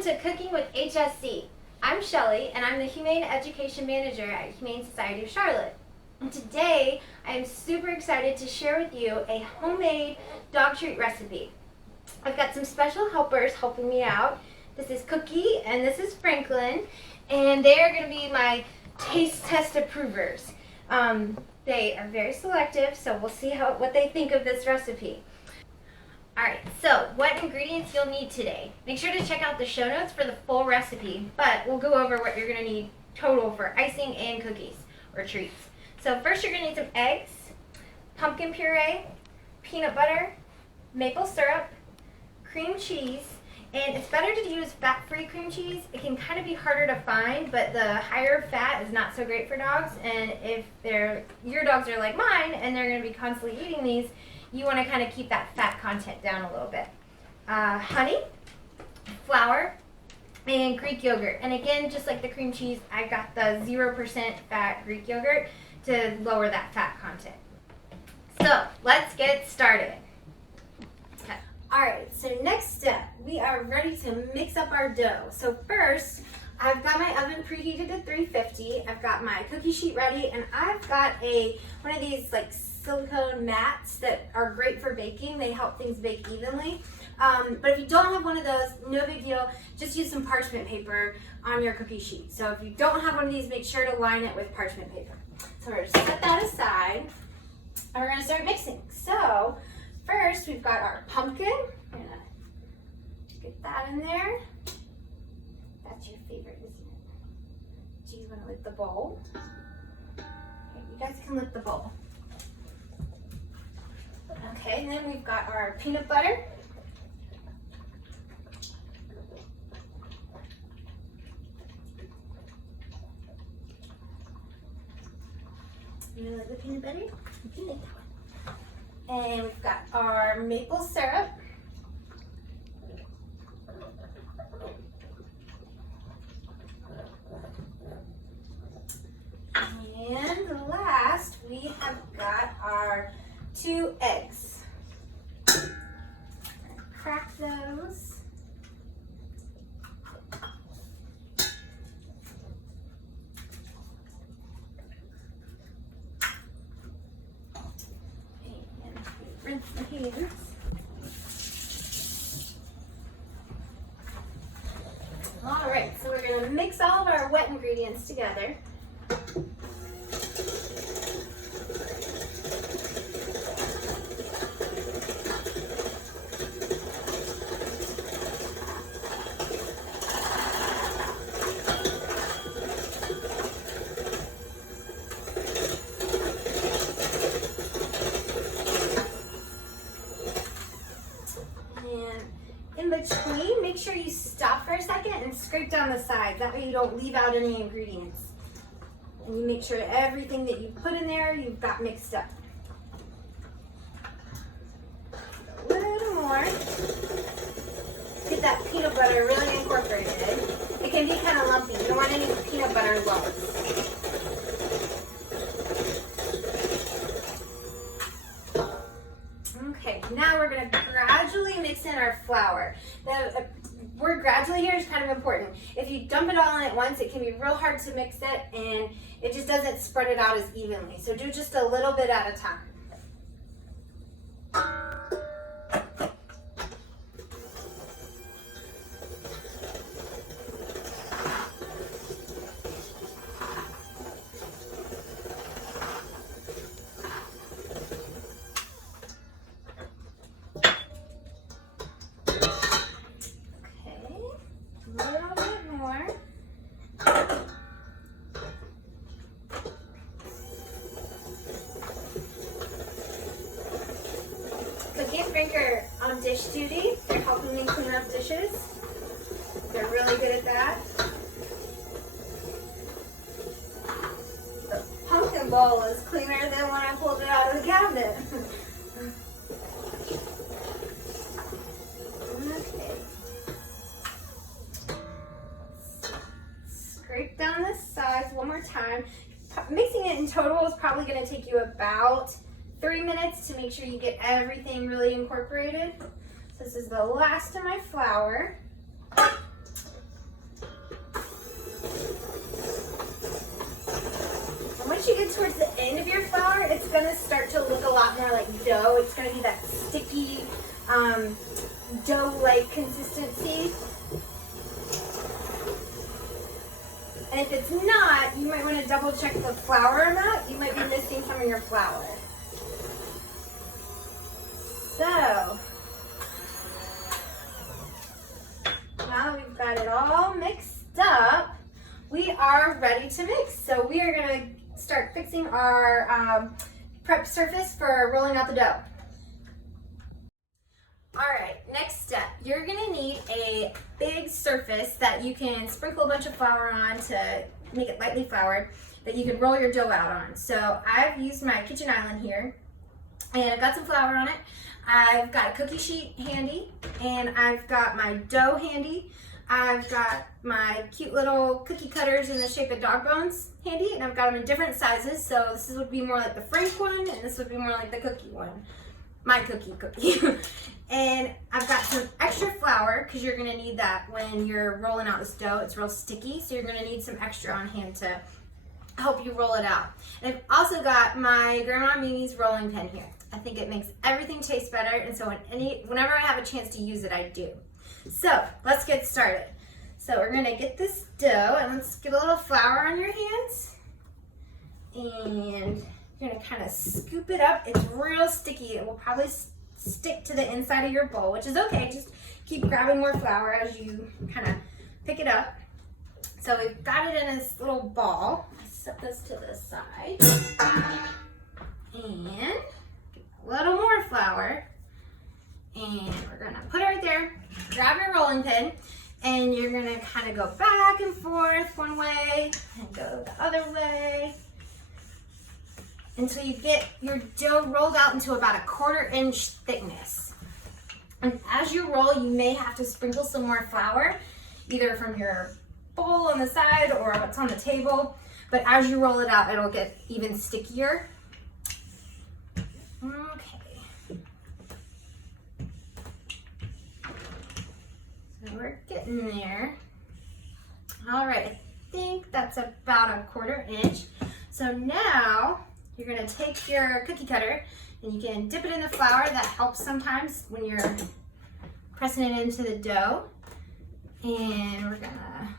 Welcome to Cooking with HSC. I'm Shelley, and I'm the Humane Education Manager at Humane Society of Charlotte. And today, I am super excited to share with you a homemade dog treat recipe. I've got some special helpers helping me out. This is Cookie, and this is Franklin, and they are going to be my taste test approvers. They are very selective, so we'll see what they think of this recipe. Alright, so what ingredients you'll need today. Make sure to check out the show notes for the full recipe, but we'll go over what you're going to need total for icing and cookies or treats. So first you're going to need some eggs, pumpkin puree, peanut butter, maple syrup, cream cheese, and it's better to use fat-free cream cheese. It can kind of be harder to find, but the higher fat is not so great for dogs, and if your dogs are like mine and they're going to be constantly eating these, you want to kind of keep that fat content down a little bit. Honey, flour, and Greek yogurt. And again, just like the cream cheese, I got the 0% fat Greek yogurt to lower that fat content. So let's get started. Okay. Alright, so next step, we are ready to mix up our dough. So first, I've got my oven preheated to 350. I've got my cookie sheet ready, and I've got one of these like silicone mats that are great for baking. They help things bake evenly. But if you don't have one of those, no big deal. Just use some parchment paper on your cookie sheet. So if you don't have one of these, make sure to line it with parchment paper. So we're going to set that aside, and we're going to start mixing. So first, we've got our pumpkin. We're going to get that in there. That's your favorite, isn't it? Do you want to lift the bowl? Okay, you guys can lift the bowl. Okay, and then we've got our peanut butter. You like the peanut butter? You can like that one. And we've got our maple syrup. And last, we have got our 2 eggs. Crack those. And rinse the hands. All right, so we're going to mix all of our wet ingredients together. In between, make sure you stop for a second and scrape down the sides. That way you don't leave out any ingredients. And you make sure that everything that you put in there, you've got mixed up. A little more. Get that peanut butter really incorporated. It can be kind of lumpy. You don't want any peanut butter lumps. Okay, now we're going to gradually mix in our flour. The word gradually here is kind of important. If you dump it all in at once, it can be real hard to mix it, and it just doesn't spread it out as evenly. So do just a little bit at a time. Cookie and Frank are on dish duty. They're helping me clean up dishes. They're really good at that. The pumpkin bowl is cleaner than when I pulled it out of the cabinet. Okay. Scrape down the sides one more time. Mixing it in total is probably going to take you about 3 minutes to make sure you get everything really incorporated. So this is the last of my flour. once you get towards the end of your flour, it's gonna start to look a lot more like dough. It's gonna be that sticky, dough-like consistency. And if it's not, you might want to double check the flour amount. You might be missing some of your flour. So, now that we've got it all mixed up, we are ready to mix. So we are gonna start fixing our prep surface for rolling out the dough. All right, next step, you're gonna need a big surface that you can sprinkle a bunch of flour on to make it lightly floured, that you can roll your dough out on. So I've used my kitchen island here, and I've got some flour on it. I've got a cookie sheet handy, and I've got my dough handy. I've got my cute little cookie cutters in the shape of dog bones handy, and I've got them in different sizes. So this would be more like the Frank one, and this would be more like the cookie one. My cookie. And I've got some extra flour, because you're gonna need that when you're rolling out this dough. It's real sticky, so you're gonna need some extra on hand to help you roll it out. And I've also got my Grandma Mimi's rolling pin here. I think it makes everything taste better, and so whenever I have a chance to use it, I do. So let's get started. So we're gonna get this dough, and let's get a little flour on your hands, and you're gonna kind of scoop it up. It's real sticky. It will probably stick to the inside of your bowl, which is okay. Just keep grabbing more flour as you kind of pick it up. So we've got it in this little ball. Let's set this to the side, and get a little more flour, and we're gonna put it right there. Grab your rolling pin, and you're gonna kind of go back and forth one way and go the other way until you get your dough rolled out into about a 1/4 inch thickness. And as you roll, you may have to sprinkle some more flour, either from your bowl on the side or what's on the table. But as you roll it out, it'll get even stickier. Okay. So we're getting there. All right, I think that's about a 1/4 inch. So now, you're gonna take your cookie cutter and you can dip it in the flour. That helps sometimes when you're pressing it into the dough. And we're gonna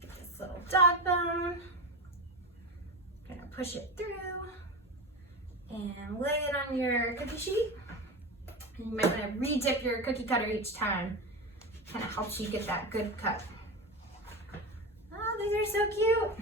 get this little dog bone. Gonna push it through and lay it on your cookie sheet. And you might wanna re-dip your cookie cutter each time. Kind of helps you get that good cut. Oh, these are so cute.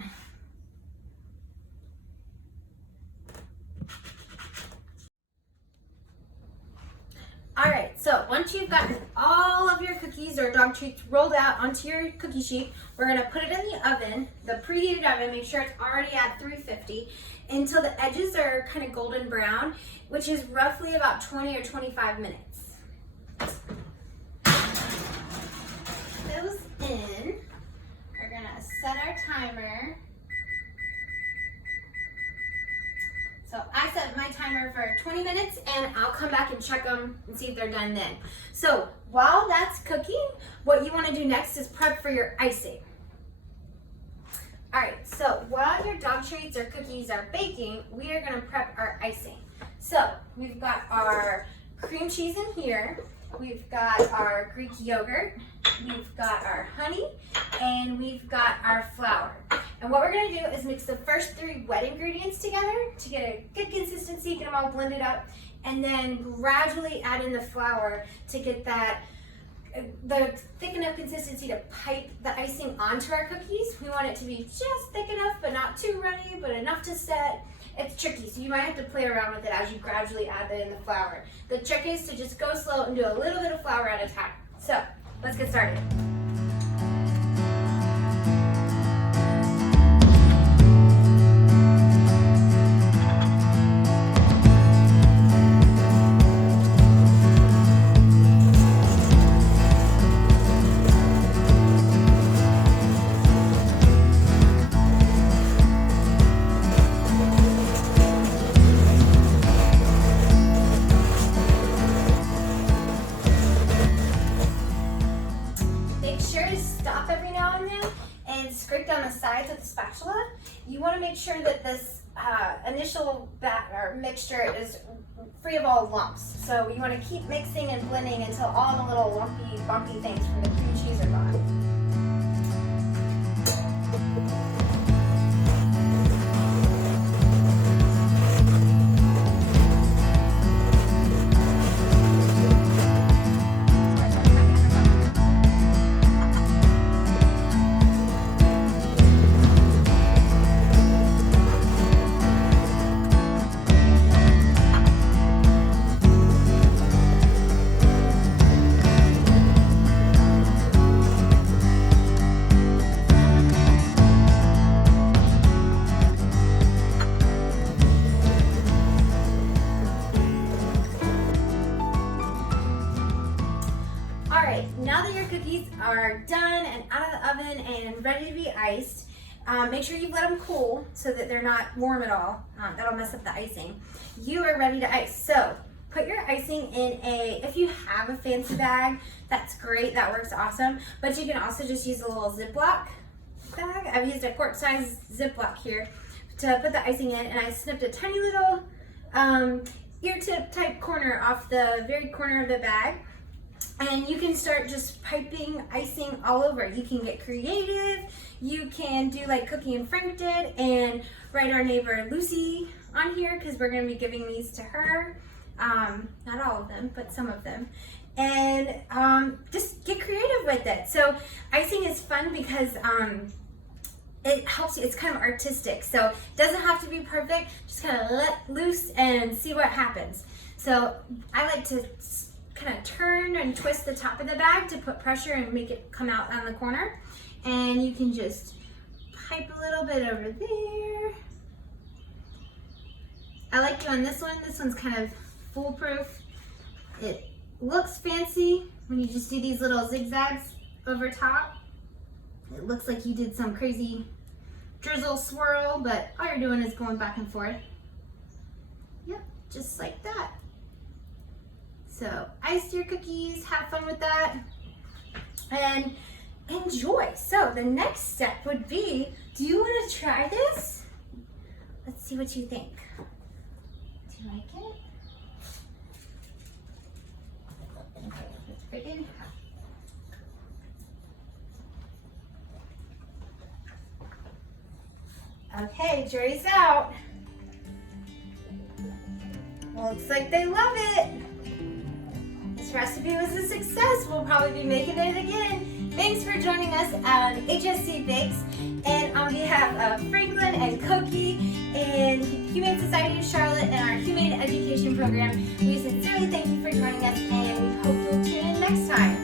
All right, so once you've gotten all of your cookies or dog treats rolled out onto your cookie sheet, we're gonna put it in the oven, the preheated oven. Make sure it's already at 350 until the edges are kind of golden brown, which is roughly about 20 or 25 minutes. Those in, we're gonna set our timer. So I set my timer for 20 minutes, and I'll come back and check them and see if they're done then. So while that's cooking, what you want to do next is prep for your icing. All right, so while your dog treats or cookies are baking, we are going to prep our icing. So we've got our cream cheese in here. We've got our Greek yogurt, we've got our honey, and we've got our flour. And what we're gonna do is mix the first 3 wet ingredients together to get a good consistency, get them all blended up, and then gradually add in the flour to get the thick enough consistency to pipe the icing onto our cookies. We want it to be just thick enough, but not too runny, but enough to set. It's tricky, so you might have to play around with it as you gradually add in the flour. The trick is to just go slow and do a little bit of flour at a time. So, let's get started. scrape down the sides with the spatula. You want to make sure that this initial mixture is free of all lumps. So you want to keep mixing and blending until all the little lumpy, bumpy things from the cream cheese are gone. Now that your cookies are done and out of the oven and ready to be iced, make sure you let them cool so that they're not warm at all. That'll mess up the icing. You are ready to ice. So put your icing in if you have a fancy bag, that's great, that works awesome. But you can also just use a little Ziploc bag. I've used a quart size Ziploc here to put the icing in, and I snipped a tiny little ear tip type corner off the very corner of the bag. And you can start just piping icing all over. You can get creative. You can do like Cookie and Frank did and write our neighbor Lucy on here because we're going to be giving these to her. Not all of them, but some of them. And just get creative with it. So icing is fun because it helps you. It's kind of artistic. So it doesn't have to be perfect. Just kind of let loose and see what happens. So I like to kind of turn and twist the top of the bag to put pressure and make it come out on the corner. And you can just pipe a little bit over there. I like doing this one. This one's kind of foolproof. It looks fancy when you just do these little zigzags over top. It looks like you did some crazy drizzle swirl, but all you're doing is going back and forth. Yep, just like that. So ice your cookies, have fun with that, and enjoy. So the next step would be, do you want to try this? Let's see what you think. Do you like it? Okay, let's break it in half. Okay, jury's out. Looks like they love it. This recipe was a success. We'll probably be making it again. Thanks for joining us on HSC Bakes. And on behalf of Franklin and Cookie and Humane Society of Charlotte and our Humane Education Program, we sincerely thank you for joining us, and we hope you'll tune in next time.